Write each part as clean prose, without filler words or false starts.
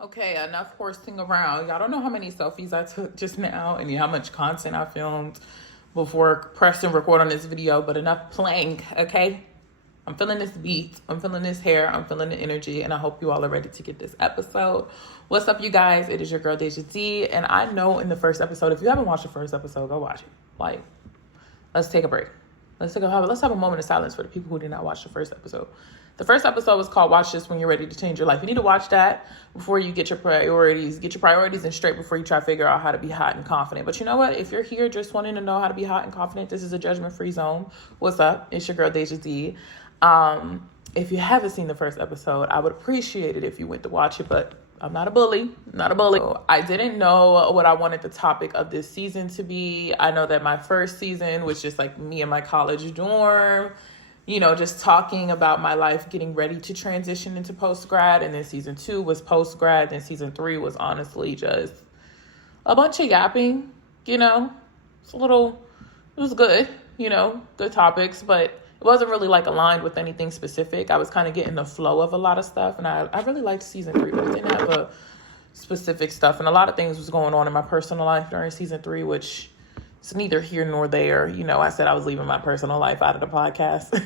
Okay, enough horsing around. Y'all don't know how many selfies I took just now and how much content I filmed before pressing record on this video, but enough playing, okay? I'm feeling this beat, I'm feeling this hair, I'm feeling the energy, and I hope you all are ready to get this episode. What's up, you guys? It is your girl, Deja D, and I know in the first episode, if you haven't watched the first episode, go watch it. Like, let's take a break. Let's have a moment of silence for the people who did not watch the first episode. The first episode was called Watch This When You're Ready to Change Your Life. You need to watch that before you get your priorities. Get your priorities in straight before you try to figure out how to be hot and confident. But you know what? If you're here just wanting to know how to be hot and confident, this is a judgment-free zone. What's up? It's your girl, Deja D. If you haven't seen the first episode, I would appreciate it if you went to watch it, but I'm not a bully. I didn't know what I wanted the topic of this season to be. I know that my first season was just like me in my college dorm, just talking about my life, getting ready to transition into post-grad. And then season 2 was post-grad. Then season 3 was honestly just a bunch of yapping, It was good, good topics, but it wasn't really like aligned with anything specific. I was kind of getting the flow of a lot of stuff. And I really liked season 3, but it didn't have a specific stuff. And a lot of things was going on in my personal life during season 3, which it's neither here nor there. I said I was leaving my personal life out of the podcast.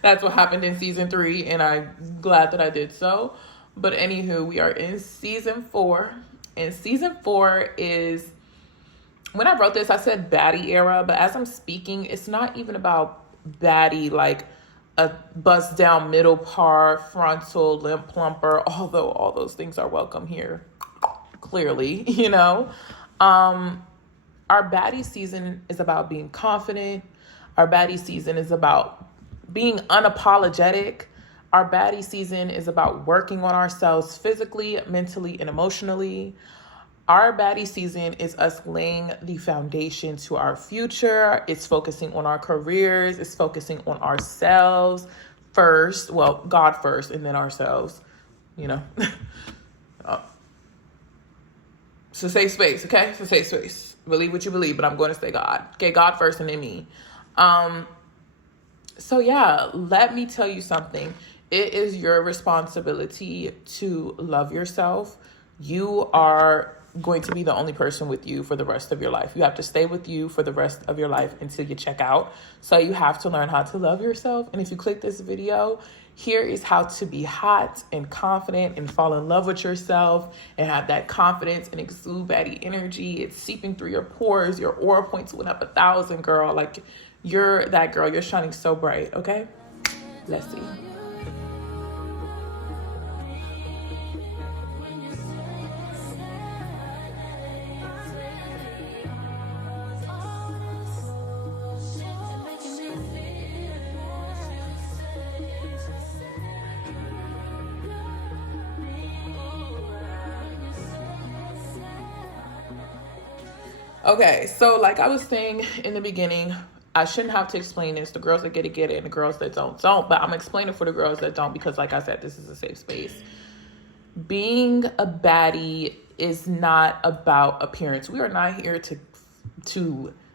That's what happened in season 3, and I'm glad that I did so. But anywho, we are in season 4, and season 4 is, when I wrote this, I said baddie era, but as I'm speaking, it's not even about baddie like a bust down middle part, frontal, limp plumper, although all those things are welcome here, clearly, Our baddie season is about being confident. Our baddie season is about being unapologetic. Our baddie season is about working on ourselves physically, mentally, and emotionally. Our baddie season is us laying the foundation to our future. It's focusing on our careers. It's focusing on ourselves first. Well, God first, and then ourselves, It's a safe space, okay? It's a safe space. Believe what you believe, but I'm going to say God. Okay, God first and then me. So yeah, let me tell you something. It is your responsibility to love yourself. You are going to be the only person with you for the rest of your life. You have to stay with you for the rest of your life until you check out. So you have to learn how to love yourself. And if you click this video, here is how to be hot and confident and fall in love with yourself and have that confidence and exude baddie energy. It's seeping through your pores. Your aura points went up 1,000, girl. Like, you're that girl. You're shining so bright, okay? Let's see. Okay, so like I was saying in the beginning, I shouldn't have to explain this. The girls that get it, and the girls that don't. But I'm explaining for the girls that don't because, like I said, this is a safe space. Being a baddie is not about appearance. We are not here to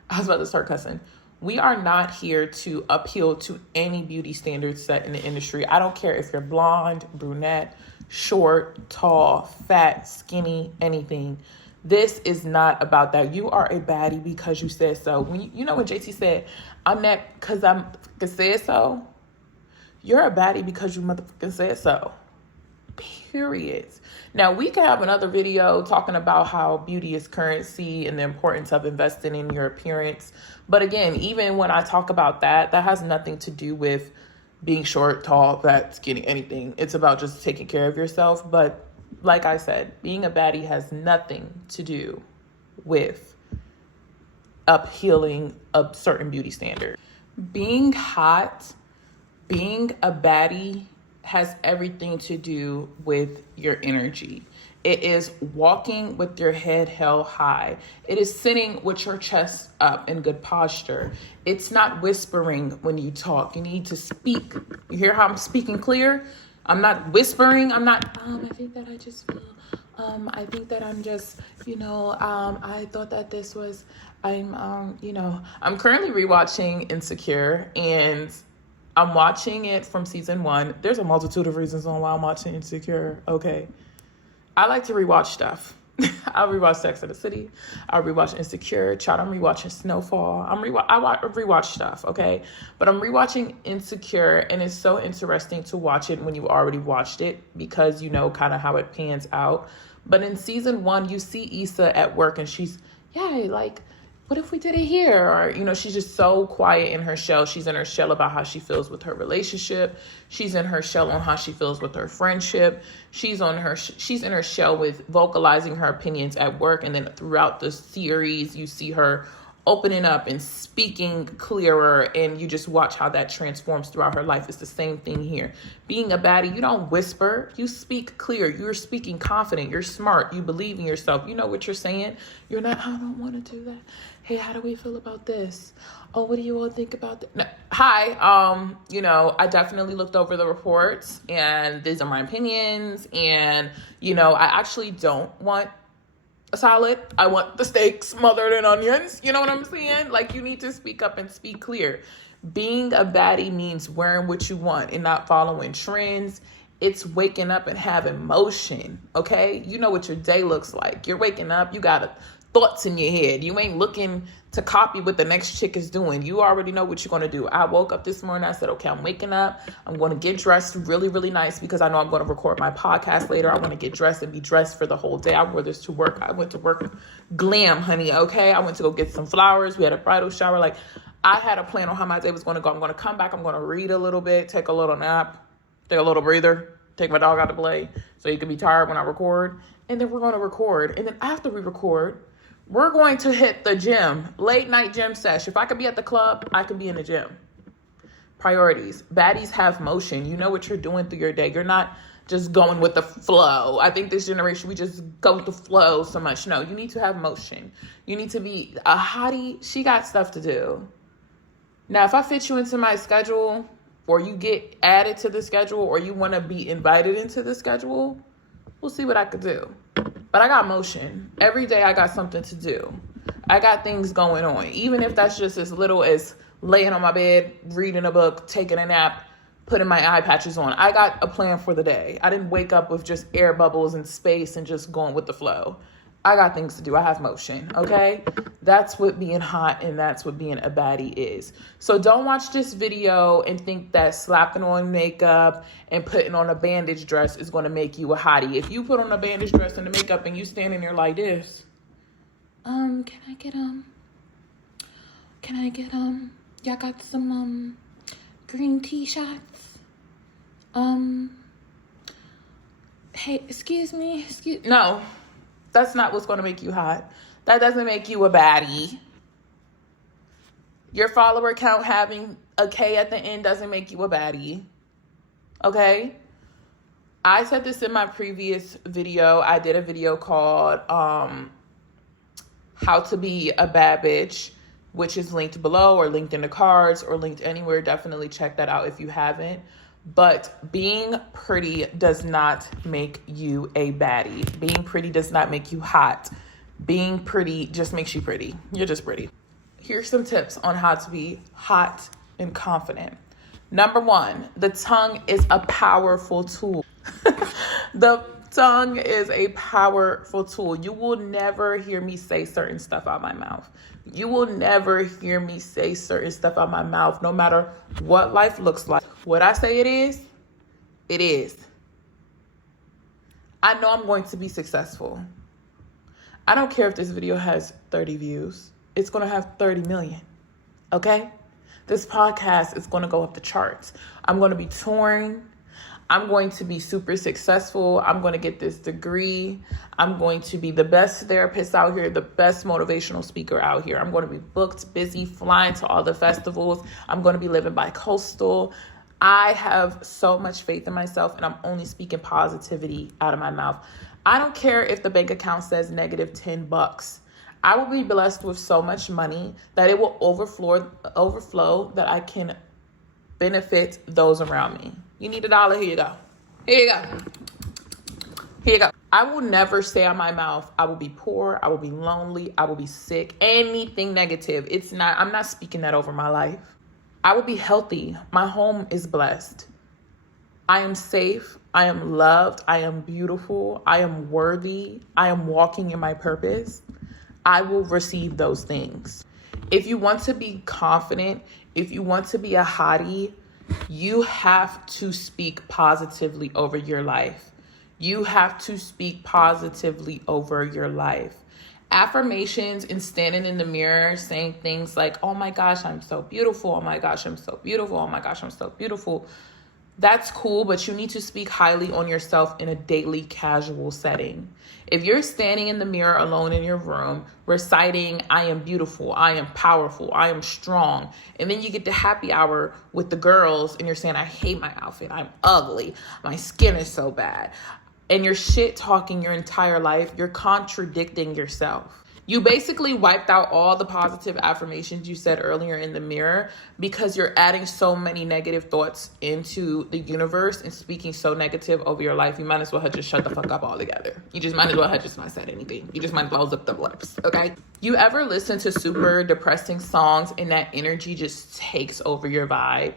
I was about to start cussing. We are not here to appeal to any beauty standards set in the industry. I don't care if you're blonde, brunette, short, tall, fat, skinny, anything. This is not about that. You are a baddie because you said so. When when JT said, I'm that because I'm said so, you're a baddie because you motherfucking said so. Period. Now, we can have another video talking about how beauty is currency and the importance of investing in your appearance. But again, even when I talk about that has nothing to do with being short, tall, fat, skinny, anything. It's about just taking care of yourself. But like I said, being a baddie has nothing to do with uphealing a certain beauty standard. Being hot, being a baddie has everything to do with your energy. It is walking with your head held high. It is sitting with your chest up in good posture. It's not whispering when you talk. You need to speak. You hear how I'm speaking clear? I'm not whispering. I'm not, I think that I just feel, I think that I'm just, I thought that this was, I'm currently rewatching Insecure, and I'm watching it from season 1. There's a multitude of reasons on why I'm watching Insecure, okay? I like to rewatch stuff. I'll rewatch Sex and the City. I'll rewatch Insecure. Child, I'm rewatching Snowfall. I rewatch stuff, okay? But I'm rewatching Insecure, and it's so interesting to watch it when you've already watched it because you know kind of how it pans out. But in season 1, you see Issa at work, and she's, like, what if we did it here? Or, she's just so quiet in her shell. She's in her shell about how she feels with her relationship. She's in her shell on how she feels with her friendship. She's in her shell with vocalizing her opinions at work. And then throughout the series, you see her opening up and speaking clearer, and you just watch how that transforms throughout her life. It's the same thing here. Being a baddie, you don't whisper, you speak clear. You're speaking confident, you're smart, you believe in yourself, you know what you're saying. You're not, I don't want to do that. Hey, how do we feel about this? Oh, what do you all think about that? No. Hi, I definitely looked over the reports, and these are my opinions, and I actually don't want a salad. I want the steaks smothered in onions. You know what I'm saying? Like, you need to speak up and speak clear. Being a baddie means wearing what you want and not following trends. It's waking up and having motion, okay? You know what your day looks like. You're waking up, you got thoughts in your head. You ain't looking to copy what the next chick is doing. You already know what you're going to do. I woke up this morning. I said, okay, I'm waking up. I'm going to get dressed really, really nice because I know I'm going to record my podcast later. I want to get dressed and be dressed for the whole day. I wore this to work. I went to work glam, honey, okay? I went to go get some flowers. We had a bridal shower. Like, I had a plan on how my day was going to go. I'm going to come back. I'm going to read a little bit, take a little nap, take a little breather, take my dog out to play so you can be tired when I record. And then we're going to record. And then after we record, we're going to hit the gym, late night gym sesh. If I could be at the club, I could be in the gym. Priorities. Baddies have motion. You know what you're doing through your day. You're not just going with the flow. I think this generation, we just go with the flow so much. No, you need to have motion. You need to be a hottie. She got stuff to do. Now, if I fit you into my schedule, or you get added to the schedule, or you want to be invited into the schedule, we'll see what I could do. But I got motion. Every day I got something to do. I got things going on. Even if that's just as little as laying on my bed, reading a book, taking a nap, putting my eye patches on. I got a plan for the day. I didn't wake up with just air bubbles and space and just going with the flow. I got things to do. I have motion, okay? That's what being hot and that's what being a baddie is. So don't watch this video and think that slapping on makeup and putting on a bandage dress is going to make you a hottie. If you put on a bandage dress and the makeup and you standing there like this, can I get, y'all got some, green tea shots? Hey, excuse me, no. That's not what's going to make you hot. That doesn't make you a baddie. Your follower count having a K at the end doesn't make you a baddie. Okay? I said this in my previous video. I did a video called How to Be a Bad Bitch, which is linked below or linked in the cards or linked anywhere. Definitely check that out if you haven't. But being pretty does not make you a baddie. Being pretty does not make you hot. Being pretty just makes you pretty. You're just pretty. Here's some tips on how to be hot and confident. Number 1, the tongue is a powerful tool. The tongue is a powerful tool. You will never hear me say certain stuff out my mouth. You will never hear me say certain stuff out my mouth, no matter what life looks like. What I say it is, it is. I know I'm going to be successful. I don't care if this video has 30 views. It's going to have 30 million, okay? This podcast is going to go up the charts. I'm going to be touring. I'm going to be super successful. I'm going to get this degree. I'm going to be the best therapist out here, the best motivational speaker out here. I'm going to be booked, busy, flying to all the festivals. I'm going to be living bi-coastal. I have so much faith in myself, and I'm only speaking positivity out of my mouth. I don't care if the bank account says negative $10. I will be blessed with so much money that it will overflow that I can benefit those around me. You need $1? Here you go. Here you go. Here you go. I will never say out my mouth, I will be poor, I will be lonely, I will be sick, anything negative. I'm not speaking that over my life. I will be healthy. My home is blessed. I am safe. I am loved. I am beautiful. I am worthy. I am walking in my purpose. I will receive those things. If you want to be confident, if you want to be a hottie, you have to speak positively over your life. You have to speak positively over your life. Affirmations and standing in the mirror saying things like, oh my gosh, I'm so beautiful. Oh my gosh, I'm so beautiful. Oh my gosh, I'm so beautiful. That's cool, but you need to speak highly on yourself in a daily casual setting. If you're standing in the mirror alone in your room, reciting, I am beautiful, I am powerful, I am strong, and then you get to happy hour with the girls and you're saying, I hate my outfit, I'm ugly, my skin is so bad, and you're shit talking your entire life, you're contradicting yourself. You basically wiped out all the positive affirmations you said earlier in the mirror because you're adding so many negative thoughts into the universe and speaking so negative over your life. You might as well have just shut the fuck up altogether. You just might as well have just not said anything. You just might as well zip the lips, okay? You ever listen to super depressing songs and that energy just takes over your vibe?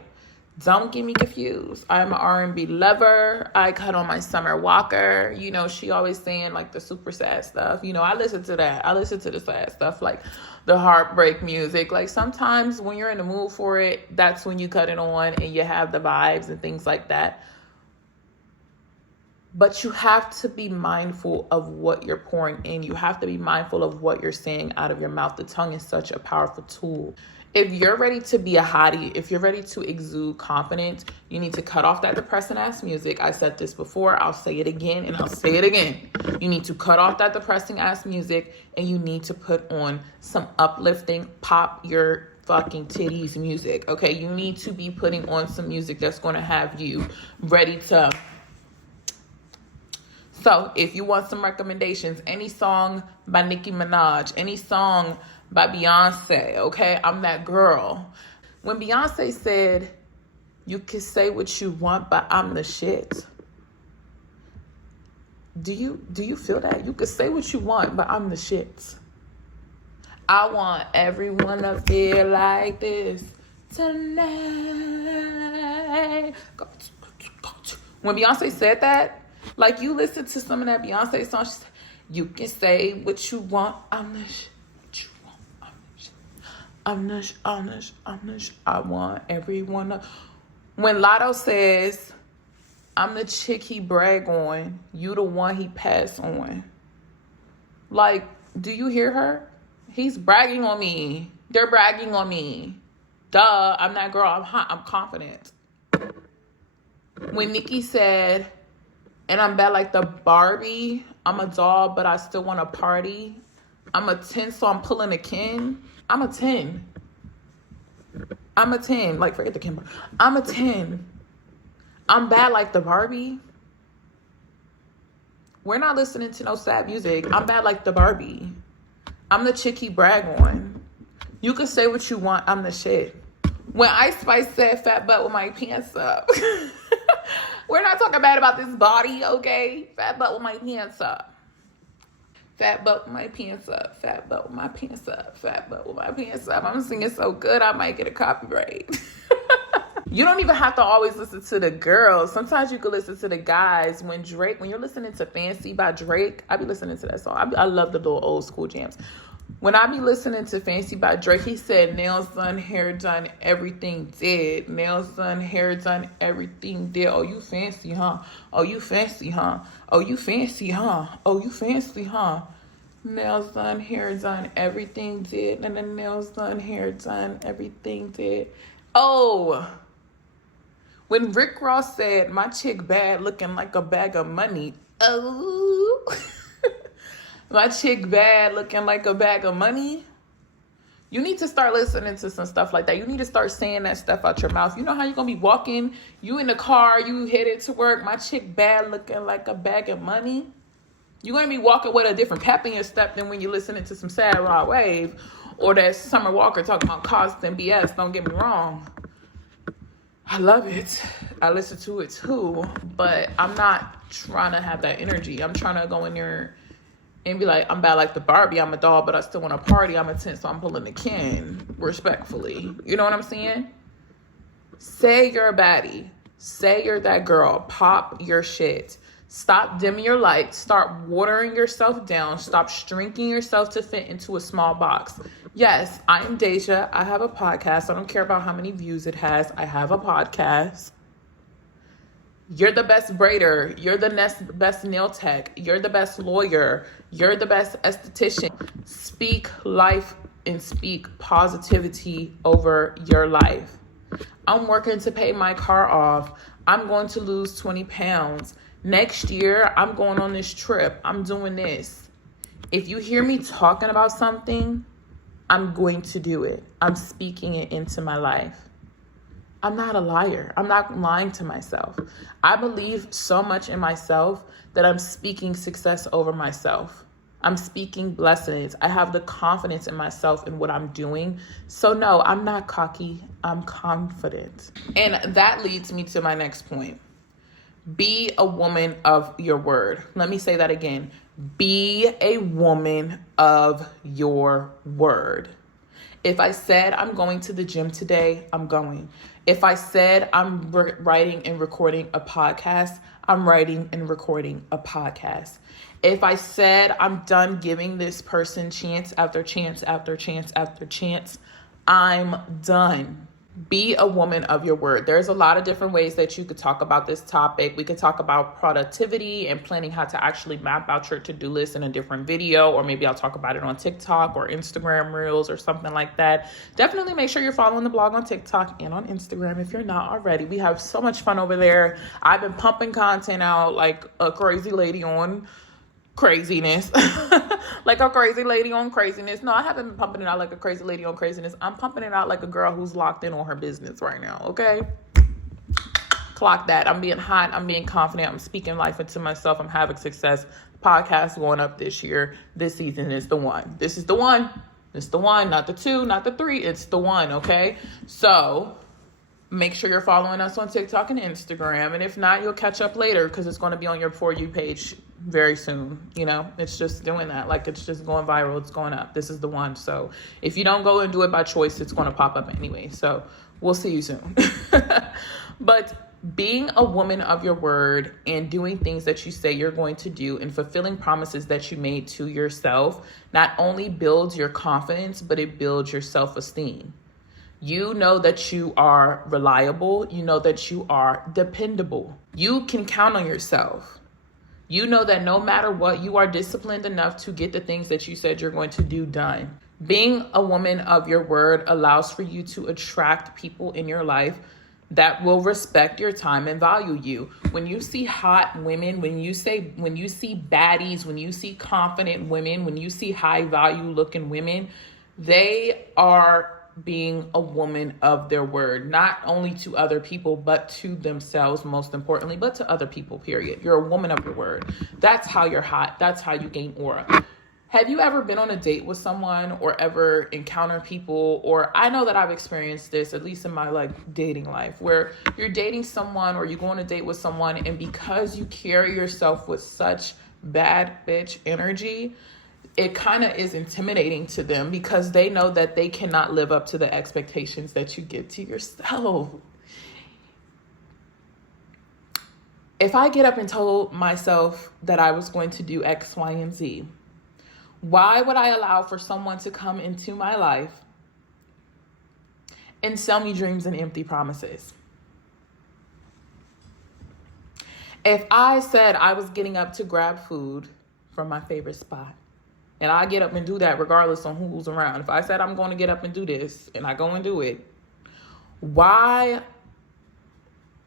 Don't get me confused. I'm an R&B lover. I cut on my Summer Walker. You know, she always saying like the super sad stuff. You know, I listen to that. I listen to the sad stuff, like the heartbreak music. Like sometimes when you're in the mood for it, that's when you cut it on and you have the vibes and things like that. But you have to be mindful of what you're pouring in. You have to be mindful of what you're saying out of your mouth. The tongue is such a powerful tool. If you're ready to be a hottie, if you're ready to exude confidence, you need to cut off that depressing ass music. I said this before, I'll say it again, and I'll say it again. You need to cut off that depressing ass music, and you need to put on some uplifting, pop your fucking titties music, okay? You need to be putting on some music that's going to have you ready to... So if you want some recommendations, any song by Nicki Minaj, any song by Beyonce, okay? I'm that girl. When Beyonce said, you can say what you want, but I'm the shit. Do you feel that? You can say what you want, but I'm the shit. I want everyone to feel like this tonight. When Beyonce said that, like you listen to some of that Beyonce song, she said, you can say what you want, I'm the shit. I want everyone to... When Lotto says, I'm the chick he brag on, you the one he pass on. Like, do you hear her? He's bragging on me. They're bragging on me. Duh, I'm that girl. I'm hot. I'm confident. When Nikki said, and I'm bad like the Barbie, I'm a doll, but I still want to party. I'm a 10, so I'm pulling a Ken. I'm a 10. I'm a 10. Like, forget the Kimber. I'm a 10. I'm bad like the Barbie. We're not listening to no sad music. I'm bad like the Barbie. I'm the chick he brag on. You can say what you want. I'm the shit. When Ice Spice said fat butt with my pants up. We're not talking bad about this body, okay? Fat butt with my pants up. Fat butt with my pants up. Fat butt with my pants up. Fat butt with my pants up. I'm singing so good, I might get a copyright. You don't even have to always listen to the girls. Sometimes you can listen to the guys. When you're listening to Fancy by Drake, I be listening to that song. I love the little old school jams. When I be listening to Fancy by Drake, he said, nails done, hair done, everything did. Nails done, hair done, everything did. Oh, you fancy, huh? Oh, you fancy, huh? Oh, you fancy, huh? Oh, you fancy, huh? Nails done, hair done, everything did. And then nails done, hair done, everything did. Oh, when Rick Ross said, my chick bad looking like a bag of money. Oh, my chick bad looking like a bag of money. You need to start listening to some stuff like that. You need to start saying that stuff out your mouth. You know how you're going to be walking, you in the car, you headed to work, my chick bad looking like a bag of money. You're going to be walking with a different pep in your step than when you're listening to some sad raw wave or that Summer Walker talking about constant BS. Don't get me wrong. I love it. I listen to it too, but I'm not trying to have that energy. I'm trying to go in there and be like, I'm bad like the Barbie. I'm a doll, but I still want to party. I'm a 10, so I'm pulling the Ken, respectfully. You know what I'm saying? Say you're a baddie. Say you're that girl. Pop your shit. Stop dimming your lights. Start watering yourself down. Stop shrinking yourself to fit into a small box. Yes, I am Deja. I have a podcast. I don't care about how many views it has. I have a podcast. You're the best braider. You're the best nail tech. You're the best lawyer. You're the best esthetician. Speak life and speak positivity over your life. I'm working to pay my car off. I'm going to lose 20 pounds. Next year, I'm going on this trip. I'm doing this. If you hear me talking about something, I'm going to do it. I'm speaking it into my life. I'm not a liar. I'm not lying to myself. I believe so much in myself that I'm speaking success over myself. I'm speaking blessings. I have the confidence in myself in what I'm doing. So no, I'm not cocky. I'm confident. And that leads me to my next point. Be a woman of your word. Let me say that again. Be a woman of your word. If I said I'm going to the gym today, I'm going. If I said I'm writing and recording a podcast, I'm writing and recording a podcast. If I said I'm done giving this person chance after chance after chance after chance, I'm done. Be a woman of your word. There's a lot of different ways that you could talk about this topic. We could talk about productivity and planning how to actually map out your to-do list in a different video, or maybe I'll talk about it on TikTok or Instagram Reels or something like that. Definitely make sure you're following the blog on TikTok and on Instagram if you're not already. We have so much fun over there. I've been pumping content out like a crazy lady on craziness. Like a crazy lady on craziness. No, I haven't been pumping it out like a crazy lady on craziness. I'm pumping it out like a girl who's locked in on her business right now, okay? Clock that. I'm being hot. I'm being confident. I'm speaking life into myself. I'm having success. Podcast going up this year. This season is the one. This is the one. It's the one, not the two, not the three. It's the one, okay? So make sure you're following us on TikTok and Instagram. And if not, you'll catch up later because it's going to be on your For You page very soon. You know, it's just doing that. Like, it's just going viral. It's going up. This is the one. So if you don't go and do it by choice, it's going to pop up anyway. So we'll see you soon. But being a woman of your word and doing things that you say you're going to do and fulfilling promises that you made to yourself not only builds your confidence, but it builds your self-esteem. You know that you are reliable. You know that you are dependable. You can count on yourself. You know that no matter what, you are disciplined enough to get the things that you said you're going to do done. Being a woman of your word allows for you to attract people in your life that will respect your time and value you. When you see hot women, when you see baddies, when you see confident women, when you see high value looking women, they are being a woman of their word, not only to other people, but to themselves, most importantly, but to other people, period. You're a woman of your word. That's how you're hot. That's how you gain aura. Have you ever been on a date with someone or ever encountered people, or I know that I've experienced this, at least in my like dating life, where you're dating someone or you go on a date with someone, and because you carry yourself with such bad bitch energy, it kind of is intimidating to them because they know that they cannot live up to the expectations that you give to yourself. If I get up and told myself that I was going to do X, Y, and Z, why would I allow for someone to come into my life and sell me dreams and empty promises? If I said I was getting up to grab food from my favorite spot, and I get up and do that regardless on who's around. If I said I'm going to get up and do this and I go and do it, why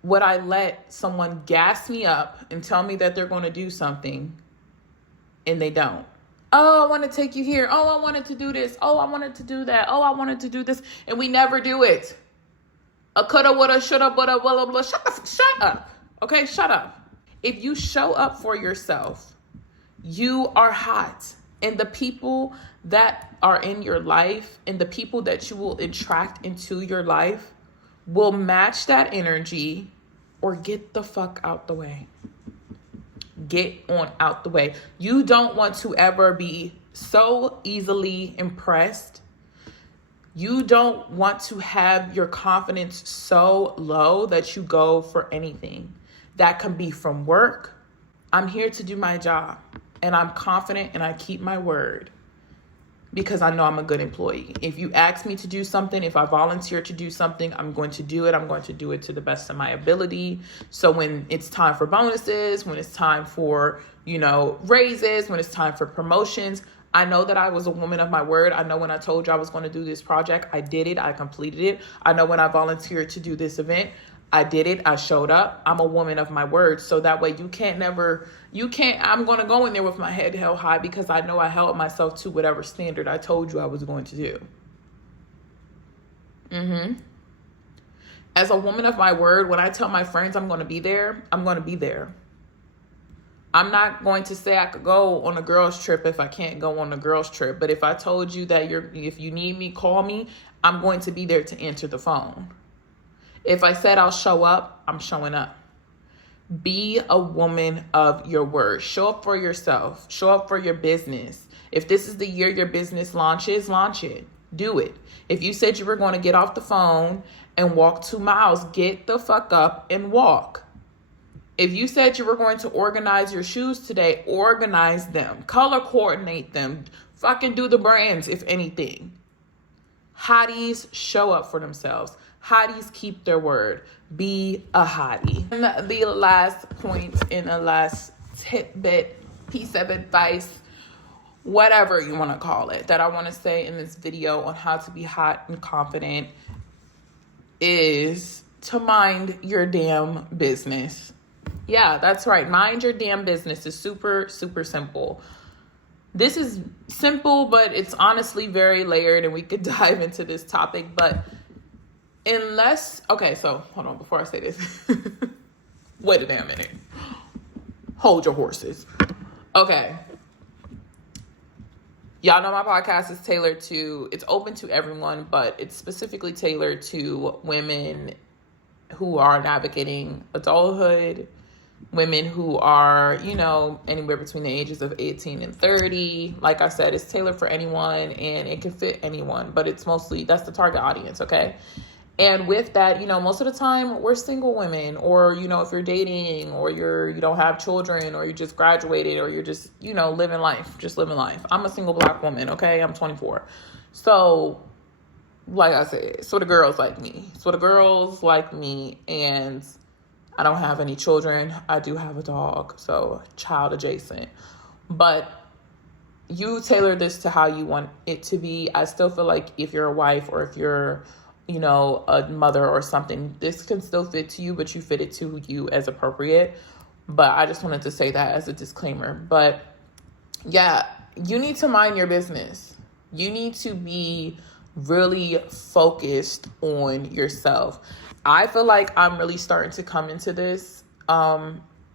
would I let someone gas me up and tell me that they're going to do something and they don't? Oh, I want to take you here. Oh, I wanted to do this. Oh, I wanted to do that. Oh, I wanted to do this. And we never do it. A coulda, woulda, shoulda, woulda, blah, blah. Shut up. Okay, shut up. If you show up for yourself, you are hot. And the people that are in your life and the people that you will attract into your life will match that energy, or get the fuck out the way. Get on out the way. You don't want to ever be so easily impressed You don't want to have your confidence so low that you go for anything. That can be from work. I'm here to do my job, and I'm confident and I keep my word because I know I'm a good employee. If you ask me to do something, if I volunteer to do something, I'm going to do it. I'm going to do it to the best of my ability. So when it's time for bonuses, when it's time for, raises, when it's time for promotions, I know that I was a woman of my word. I know when I told you I was going to do this project, I did it. I completed it. I know when I volunteered to do this event, I did it. I showed up. I'm a woman of my word. So that way I'm going to go in there with my head held high because I know I held myself to whatever standard I told you I was going to do. As a woman of my word, when I tell my friends I'm going to be there, I'm going to be there. I'm not going to say I could go on a girls trip if I can't go on a girls trip. But if I told you that if you need me, call me, I'm going to be there to answer the phone. If I said I'll show up, I'm showing up. Be a woman of your word. Show up for yourself. Show up for your business. If this is the year your business launches, launch it. Do it. If you said you were going to get off the phone and walk 2 miles, get the fuck up and walk. If you said you were going to organize your shoes today, organize them. Color coordinate them. Fucking do the brands, if anything. Hotties show up for themselves. Hotties keep their word. Be a hottie. And the last point in the last tidbit, piece of advice, whatever you want to call it, that I want to say in this video on how to be hot and confident is to mind your damn business. Yeah, that's right. Mind your damn business is super, super simple. This is simple, but it's honestly very layered, and we could dive into this topic, but so hold on, before I say this, wait a damn minute. Hold your horses. Okay. Y'all know my podcast is it's open to everyone, but it's specifically tailored to women who are navigating adulthood, women who are, anywhere between the ages of 18 and 30. Like I said, it's tailored for anyone and it can fit anyone, but that's the target audience, okay? And with that, most of the time we're single women, or, if you're dating, or you don't have children, or you just graduated, or you're just, living life. I'm a single Black woman. Okay. I'm 24. So like I said, it's for the girls like me. And I don't have any children. I do have a dog. So child adjacent, but you tailor this to how you want it to be. I still feel like if you're a wife, or if you're, a mother or something, this can still fit to you, but you fit it to you as appropriate. But I just wanted to say that as a disclaimer. But yeah, you need to mind your business. You need to be really focused on yourself. I feel like I'm really starting to come into this,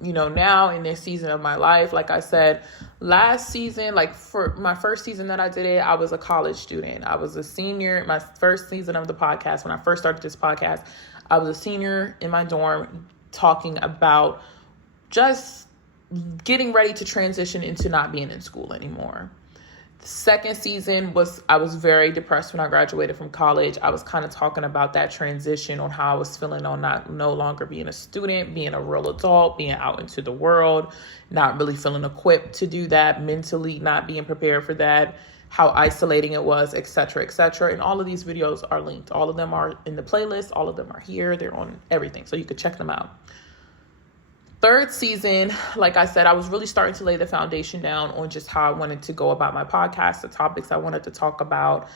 now in this season of my life. Like I said, last season, like for my first season that I did it, I was a college student. I was a senior. My first season of the podcast, when I first started this podcast, I was a senior in my dorm talking about just getting ready to transition into not being in school anymore. The second season I was very depressed when I graduated from college. I was kind of talking about that transition, on how I was feeling on no longer being a student, being a real adult, being out into the world, not really feeling equipped to do that, mentally not being prepared for that, how isolating it was, etc., etc. And all of these videos are linked. All of them are in the playlist. All of them are here. They're on everything, so you could check them out. Third season, like I said, I was really starting to lay the foundation down on just how I wanted to go about my podcast, the topics I wanted to talk about,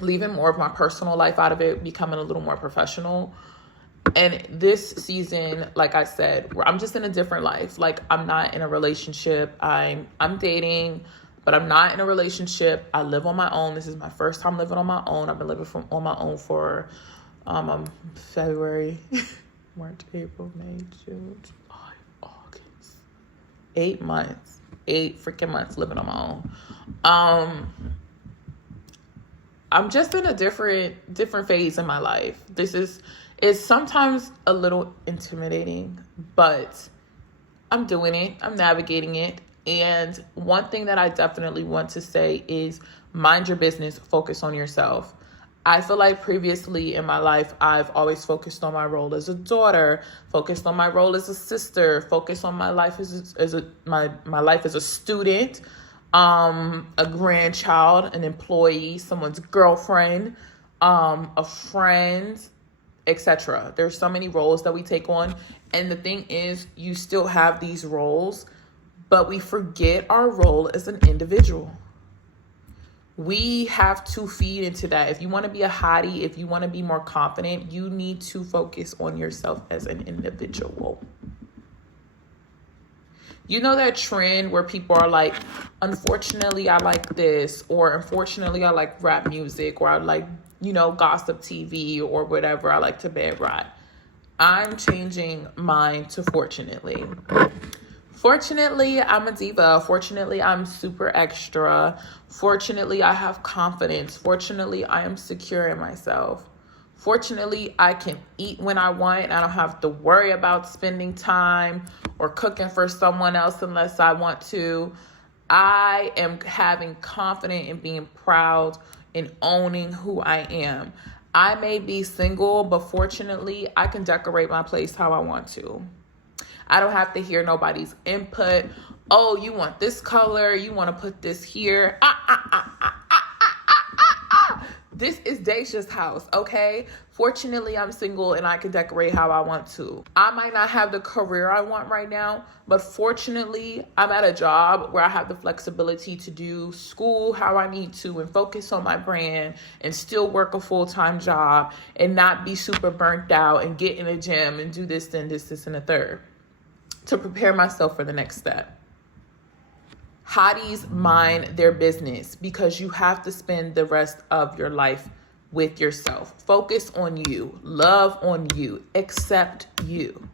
leaving more of my personal life out of it, becoming a little more professional. And this season, like I said, I'm just in a different life. Like, I'm not in a relationship. I'm dating, but I'm not in a relationship. I live on my own. This is my first time living on my own. I've been living on my own for February, March, April, May, June, July, August. 8 months. 8 freaking months living on my own. I'm just in a different phase in my life. It's sometimes a little intimidating, but I'm doing it. I'm navigating it. And one thing that I definitely want to say is Mind your business, focus on yourself. I feel like previously in my life, I've always focused on my role as a daughter, focused on my role as a sister, focused on my life my life as a student, a grandchild, an employee, someone's girlfriend, a friend, etc. There's so many roles that we take on. And the thing is, you still have these roles, but we forget our role as an individual. We have to feed into that. If you want to be a hottie, if you want to be more confident, you need to focus on yourself as an individual. You know that trend where people are like, unfortunately, I like this, or unfortunately, I like rap music, or I like, gossip TV or whatever. I like to bed ride. I'm changing mine to fortunately. Fortunately, I'm a diva. Fortunately, I'm super extra. Fortunately, I have confidence. Fortunately, I am secure in myself. Fortunately, I can eat when I want. I don't have to worry about spending time or cooking for someone else unless I want to. I am having confidence in being proud and owning who I am. I may be single, but fortunately, I can decorate my place how I want to. I don't have to hear nobody's input. Oh, you want this color? You want to put this here? This is Deja's house, okay? Fortunately, I'm single and I can decorate how I want to. I might not have the career I want right now, but fortunately, I'm at a job where I have the flexibility to do school how I need to and focus on my brand and still work a full-time job and not be super burnt out and get in a gym and do this and this and the third to prepare myself for the next step. Hotties mind their business because you have to spend the rest of your life with yourself. Focus on you. Love on you. Accept you.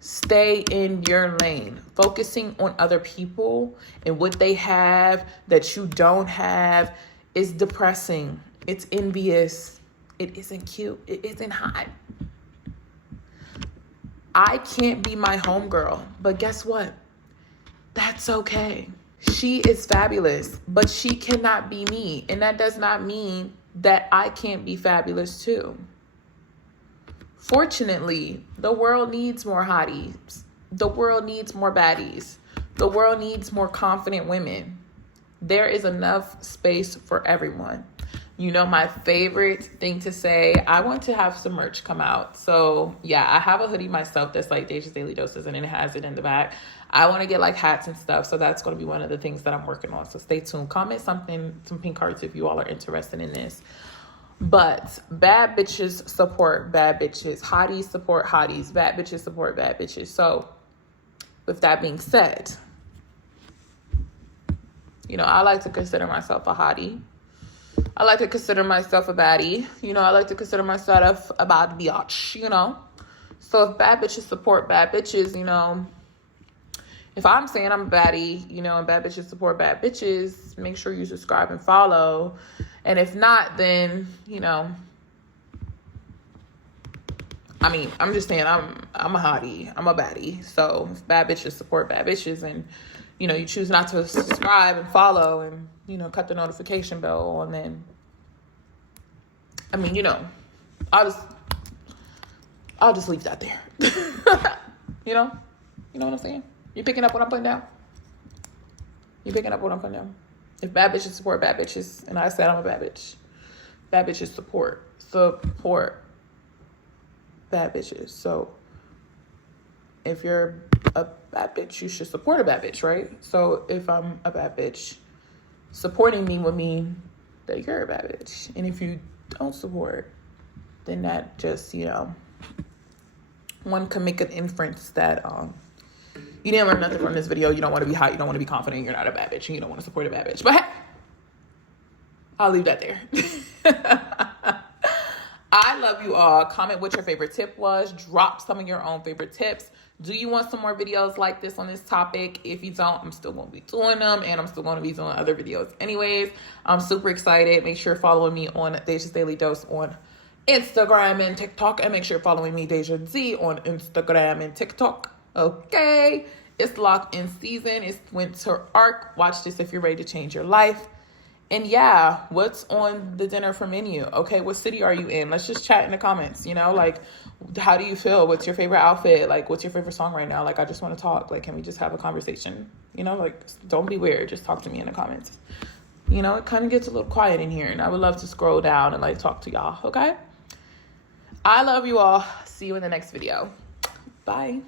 Stay in your lane. Focusing on other people and what they have that you don't have is depressing. It's envious. It isn't cute. It isn't hot. I can't be my homegirl, but guess what? That's okay. She is fabulous, but she cannot be me. And that does not mean that I can't be fabulous too. Fortunately, the world needs more hotties. The world needs more baddies. The world needs more confident women. There is enough space for everyone. My favorite thing to say, I want to have some merch come out. So yeah, I have a hoodie myself that's like Deja's Daily Doses and it has it in the back. I want to get like hats and stuff. So that's going to be one of the things that I'm working on. So stay tuned. Comment some pink hearts if you all are interested in this. But bad bitches support bad bitches. Hotties support hotties. Bad bitches support bad bitches. So with that being said, I like to consider myself a hottie. I like to consider myself a baddie. I like to consider myself a bad biatch, So if bad bitches support bad bitches, if I'm saying I'm a baddie, and bad bitches support bad bitches, make sure you subscribe and follow. And if not, then, I'm just saying I'm a hottie. I'm a baddie. So if bad bitches support bad bitches and, you choose not to subscribe and follow and, cut the notification bell on, then, I'll just leave that there. You know what I'm saying? You picking up what I'm putting down? You picking up what I'm putting down? If bad bitches support bad bitches, and I said I'm a bad bitches support bad bitches. So if you're a bad bitch, you should support a bad bitch, right? So if I'm a bad bitch, supporting me would mean that you're a bad bitch. And if you don't support, then that just, one can make an inference that you didn't learn nothing from this video. You don't want to be hot. You don't want to be confident. You're not a bad bitch. And you don't want to support a bad bitch. But hey, I'll leave that there. I love you all. Comment what your favorite tip was. Drop some of your own favorite tips. Do you want some more videos like this on this topic? If you don't, I'm still going to be doing them. And I'm still going to be doing other videos anyways. I'm super excited. Make sure you're following me on Deja's Daily Dose on Instagram and TikTok. And make sure you're following me, Deja D, on Instagram and TikTok. Okay, it's locked in season. It's winter arc. Watch this if you're ready to change your life. And yeah, what's on the dinner for menu? Okay, what city are you in? Let's just chat in the comments, you know, like, how do you feel? What's your favorite outfit? Like, what's your favorite song right now? Like, I just want to talk. Like, can we just have a conversation? You know, like, don't be weird. Just talk to me in the comments. You know, it kind of gets a little quiet in here, and I would love to scroll down and, like, talk to y'all, okay? I love you all. See you in the next video. Bye.